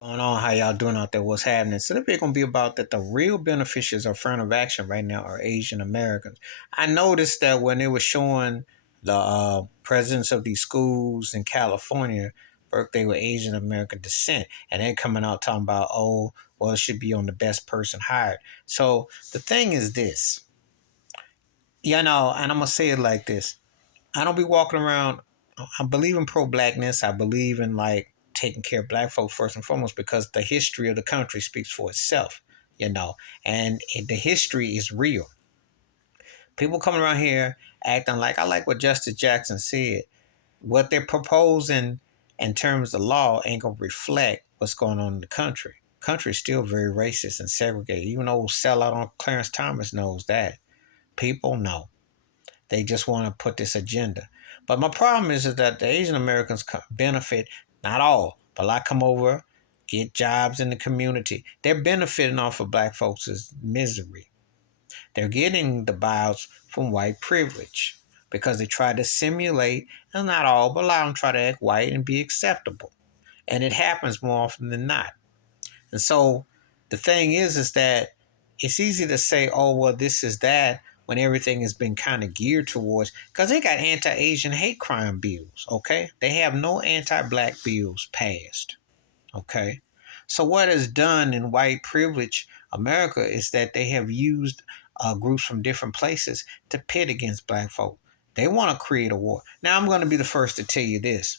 Going on, how y'all doing out there? What's happening? So the video gonna be about that the real beneficiaries of affirmative action right now are Asian Americans. I noticed that when they were showing the presidents of these schools in California, birthday with Asian American descent, and they're coming out talking about, oh, well, it should be on the best person hired. So the thing is this, and I'm gonna say it like this: I don't be walking around. I believe in pro blackness. I believe in like taking care of black folks first and foremost because the history of the country speaks for itself, you know, and the history is real. People coming around here acting like I like what Justice Jackson said. What they're proposing in terms of law ain't gonna reflect what's going on in the country. Country is still very racist and segregated. Even old sellout on Clarence Thomas knows that. People know. They just want to put this agenda. But my problem is that the Asian Americans benefit, not all, but a lot come over, get jobs in the community. They're benefiting off of black folks' misery. They're getting the buyouts from white privilege because they try to simulate, and not all, but a lot of them try to act white and be acceptable. And it happens more often than not. And so the thing is that it's easy to say, oh, well, this is that when everything has been kind of geared towards, because they got anti-Asian hate crime bills, okay? They have no anti-black bills passed, okay? So what is done in white privilege America is that they have used groups from different places to pit against black folk. They want to create a war. Now, I'm going to be the first to tell you this.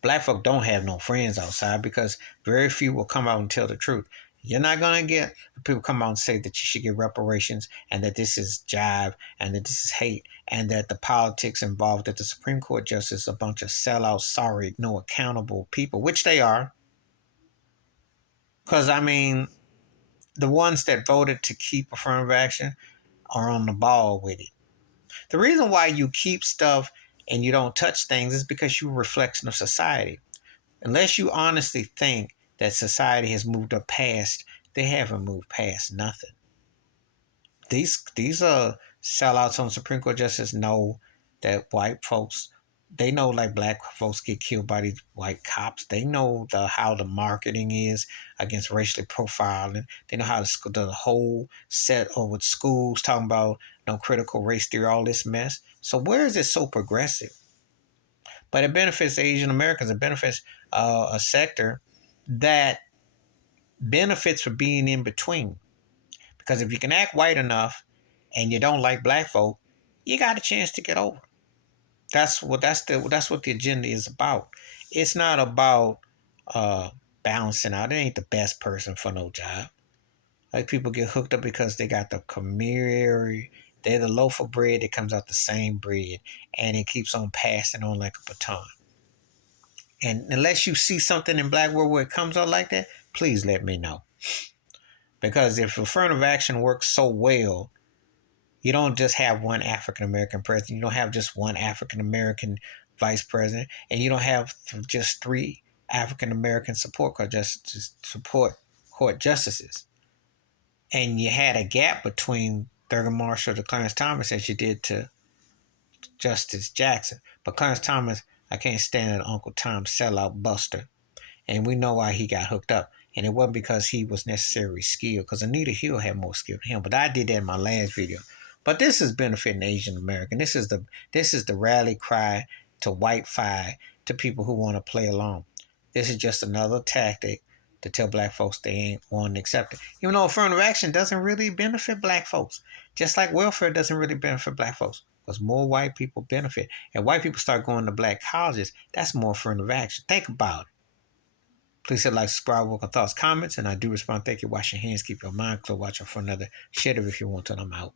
Black folk don't have no friends outside because very few will come out and tell the truth. You're not going to get people come out and say that you should get reparations and that this is jive and that this is hate and that the politics involved, that the Supreme Court justice is a bunch of sellouts, sorry, no accountable people, which they are. Because, I mean, the ones that voted to keep affirmative action are on the ball with it. The reason why you keep stuff and you don't touch things is because you're a reflection of society. Unless you honestly think that society has moved up past, they haven't moved past nothing. These are sellouts on Supreme Court justice know that white folks, they know like black folks get killed by these white cops. They know how the marketing is against racially profiling. They know how the whole set of with schools talking about no critical race theory, all this mess. So where is it so progressive? But it benefits Asian Americans. It benefits a sector that benefits for being in between. Because if you can act white enough and you don't like black folk, you got a chance to get over. That's what the agenda is about. It's not about uh, balancing out. It ain't the best person for no job. Like people get hooked up because they got the camaraderie. They're the loaf of bread that comes out the same bread, and it keeps on passing on like a baton. And unless you see something in Black World where it comes out like that, please let me know. Because if affirmative action works so well, you don't just have one African American president. You don't have just one African American vice president, and you don't have just three African American support court justices. And you had a gap between Thurgood Marshall to Clarence Thomas as you did to Justice Jackson. But Clarence Thomas, I can't stand that Uncle Tom sellout buster. And we know why he got hooked up. And it wasn't because he was necessarily skilled, because Anita Hill had more skill than him. But I did that in my last video. But this is benefiting Asian American. This is the rally cry to white fire to people who want to play along. This is just another tactic to tell black folks they ain't want to accept it. Even though affirmative action doesn't really benefit black folks. Just like welfare doesn't really benefit black folks. Because more white people benefit. And white people start going to black colleges, that's more affirmative action. Think about it. Please hit like, subscribe, welcome thoughts, comments, and I do respond. Thank you. Wash your hands, keep your mind clear, watch out for another shit if you want to. I'm out.